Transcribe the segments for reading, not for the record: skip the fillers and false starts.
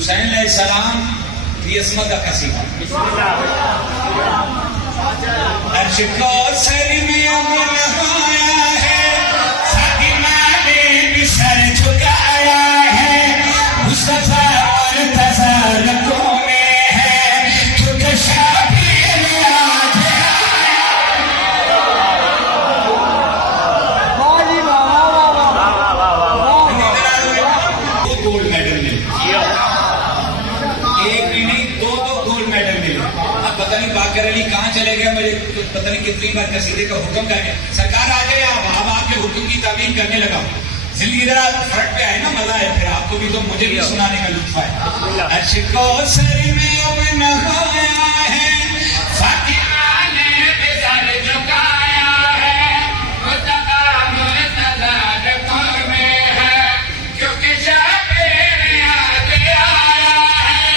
حسین علیہ السلام کی عصمت کا قصیدہ عرش کو سر میں اب لگایا ہے فاطمہ نے بھی سر جھکایا ہے مصطفیٰ مرتضیٰ رکھوں میں ہے کیونکہ شبیر آج گولڈ میڈل ملے ایک نہیں دو گولڈ میڈل ملے. اب پتہ نہیں باقر علی کہاں چلے گئے, مجھے پتہ نہیں کتنی بار قصیدے کا حکم کرنے سرکار آ گئے اب آپ کے حکم کی تعمیل کرنے لگا. زندگی ذرا فرق پہ آئے نا, مزہ ہے پھر آپ کو بھی تو مجھے بھی سنانے کا لطف ہے. عرش کو سر میں اب نہایا ہے فاطمہ نے بھی سر جھکایا ہے مصطفیٰ مرتضیٰ رکھوں میں ہے کیونکہ شبیر آج آیا ہے.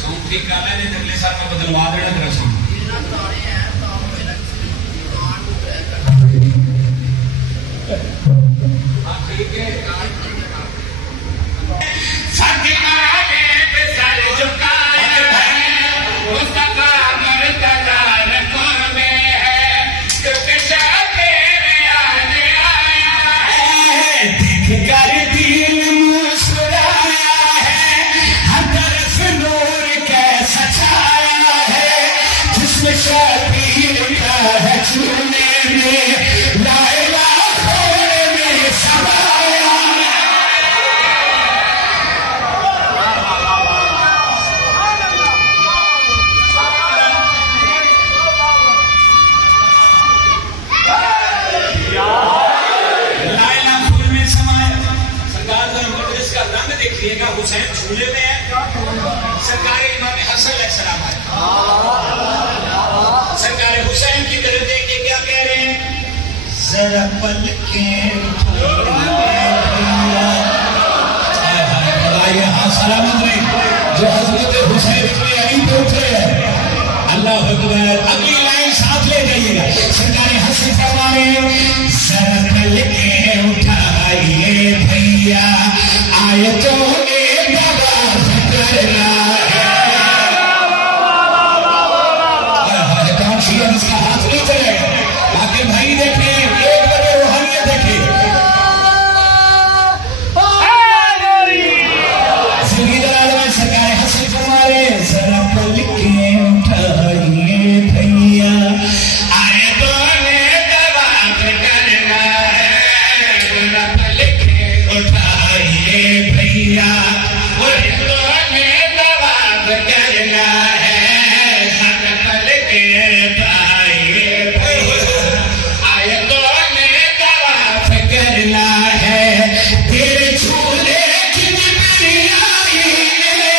ساؤنڈ ٹھیک کر لیں, اگلے سال میں بدلوا دینا ذرا ساؤنڈ. ٹھیک ہے. فاطمہ نے بھی سر جھکایا ہے مصطفیٰ مرتضیٰ رکھوں میں ہے کیونکہ شبیر آج آیا ہے. دیکھ کر دل مسکرایا ہے ہر طرف نور کیسا چھایا ہے جس میں شبیر کا ہے چونے میں لا الہ خور میں سمایا. لائلہ خور میں سمایا. سرکار ذرا مجلس کا رنگ دیکھیے گا, حسین جھولے میں ہے, سرکار امام حسن علیہ السلام ہے. سرکار حسین کی طرف دیکھ کے کیا کہہ رہے ہیں, ذرا پلکیں یہاں سلامت رہے جو حضرت حسین اتنے علی پہ اٹھے ہیں. اللہ اکبر. اگلی لائن ساتھ لے جائیے گا. سرکار حسن فرما رہے ہیں ذرا پلکیں اٹھائیے بھیا آیتوں نے نواز کرنا ہے. کون سی ہے اس کا ہاتھ نہیں چلے باقی بھائی دیکھیں ایک بڑے روحانیت دیکھیں. زندگی دلال میں سرکار حسن فرما رہے ہیں ذرا پلکیں اٹھائیے بھیا آیتوں نے نواز کرنا ہے. ذرا پلکیں اٹھائیے بھیا آیتوں نے نواز کرنا ہے. ذرا پلکیں اٹھائیے بھیا آیتوں نے نواز کرنا ہے. تیرے جھولے کی جبری آئی ہے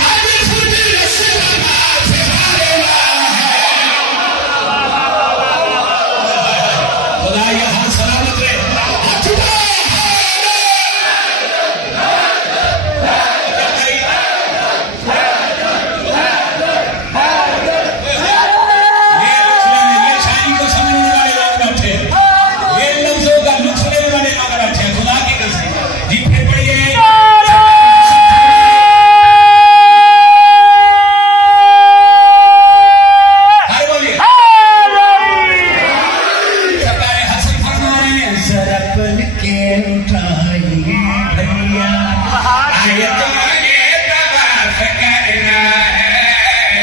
اب خود رسما سے بھرنا ہے. خدا یہاں سلامت رہے. یہ شاعری کو سمجھنے والے لوگ بیٹھے ہیں, یہ لفظوں کا لطف لینے والے لوگ بیٹھے ہیں. خدا کی قسم. جی پھر پڑھیے بولیے. سرکار حسن فرما رہے ہیں ذرا پلکیں اٹھائیے بھیا آیتوں نے طواف کرنا ہے.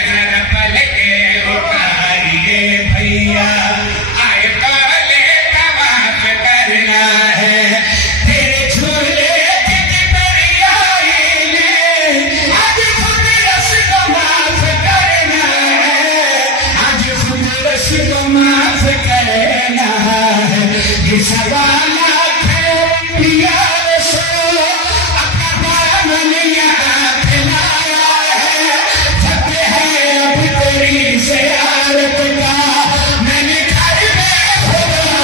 ذرا پلکیں اٹھائیے بھیا آیتوں نے طواف کرنا ہے. تیرے جھولے کی جبری آئی ہے آج خود رس کو معاف کرنا ہے. آج خود رس کو معاف کرنا ہے. یہ سوالات ہے یا رسول اپنا دامن یہاں پھیلایا ہے. جب ہے اب تیری زیارت کا میں نے گھر میں خدا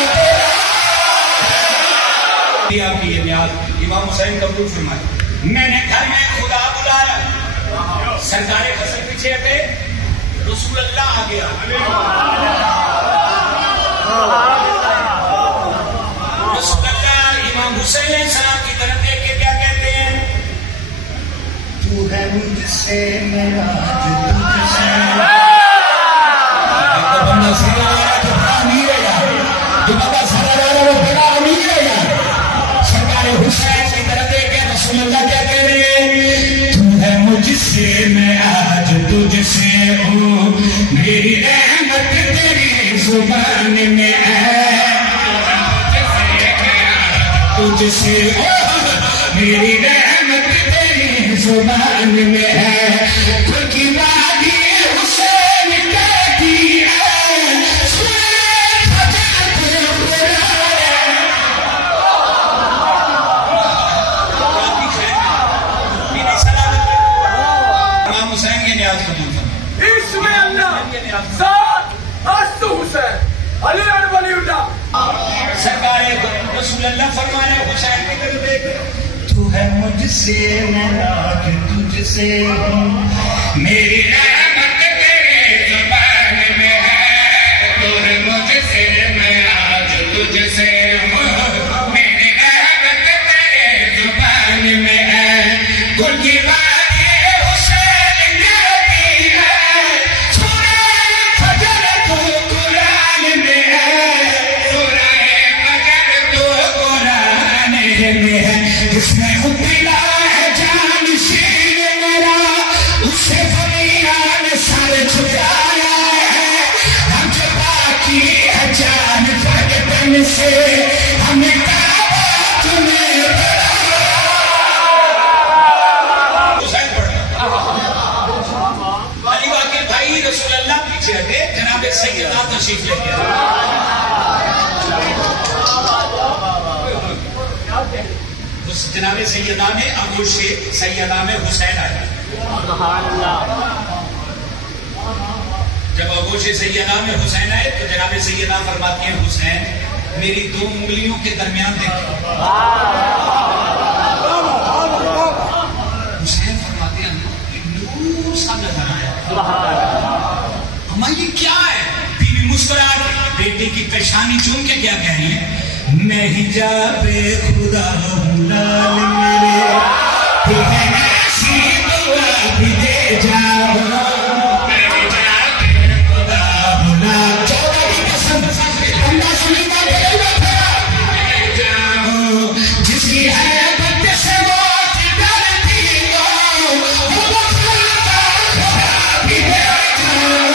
بلایا. آپ کی یہ نیاز امام حسین قبول فرمائے. میں نے گھر میں خدا بلایا. سرکار حسن پیچھے تھے, رسول اللہ آ گیا. تجھ سے میں آج تجھ سے سرکار حسین کی طرف دیکھ کے رسول اللہ کیا کہہ رہے ہیں؟ تو ہے مجھ سے میں آج تجھ سے ہوں، میری رحمت تیری زبان میں ہے، تجھ سے میری رحمت تیری زبان میں ہے، کل کی وادی حسین کہتی ہے، امام حسین کے نیاز کو اس میں اللہ ذات است حسین علی ولی اللہ سرکار رسول اللہ فرمایا حسین کی طرف دیکھ، تو ہے مجھ سے میں آج تجھ سے ہوں، میری رحمت تیرے زبان میں ہے، تو ہے مجھ سے میں آج تجھ سے ہوں، میری رحمت تیرے زبان میں ہے، کل کی وادی حسین کہتی ہے، سورہ فجر تو قرآن میں ہے، سورہ فجر تو قرآن میں ہے، جس میں ابتلا ہے جانشین میرا، اس سے بنیان سر چھپایا ہے، ہم جو باقی ہے جان پھٹن سے، ہمیں کعبہ تمہیں حسین پڑھنا علی واقع بھائی رسول اللہ پیچھے ہٹے، جناب سیدہ تشریف لے گیا، جناب سیدہ میں آغوش سیدہ میں حسین آیا، جب آغوش سیدہ میں حسین آئے تو جناب سیدہ فرماتی ہیں حسین میری دو انگلیوں کے درمیان دیکھیں، حسین فرماتے ہیں نور سا نظر آیا، ہمیں یہ کیا ہے؟ بیوی مسکرا کے بیٹے کی پیشانی چوم کے کیا کہہ رہی ہے؟ میں حجاب خدا ہوں لال میرے، تمہیں ایسی دعا بھی دے جاؤ، میں حجاب خدا ہوں لال، چودہ کی قسم اللہ سلیمہ دے جاؤ، جس کی حیبت سے وہ ڈرتی ہو، وہ وفا خدا بھی دے جاؤ،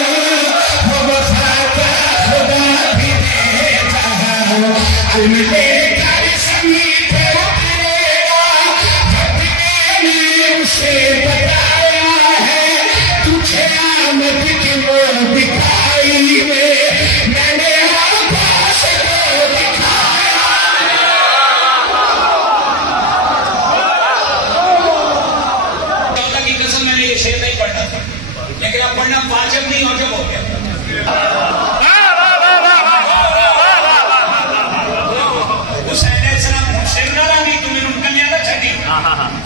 وہ وفا خدا بھی دے جاؤ، علم لے کر زمین پہ اترے گا، رب نے اسے بتایا ہے، تجھے آمد کی وہ دکھائی میں نے عباس کو دکھایا، چودہ کی قسم میں نے یہ شعر نہیں پڑھنا تھا، لیکن اب پڑھنا واجب نہیں واجب ہو گیا،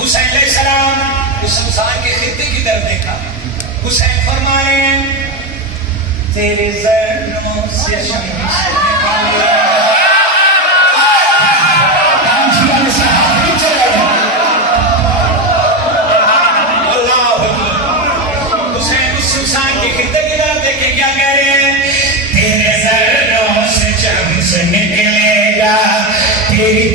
حسین علیہ السلام اس انسان کے خطے کی طرف دیکھا، حسین فرمائے تیرے ذرنوں سے شمس نکالے، حسین اس انسان کے خطے کی طرف دیکھے کیا کہہ رہے ہیں؟ تیرے ذرنوں سے شمس نکلے گا، تیری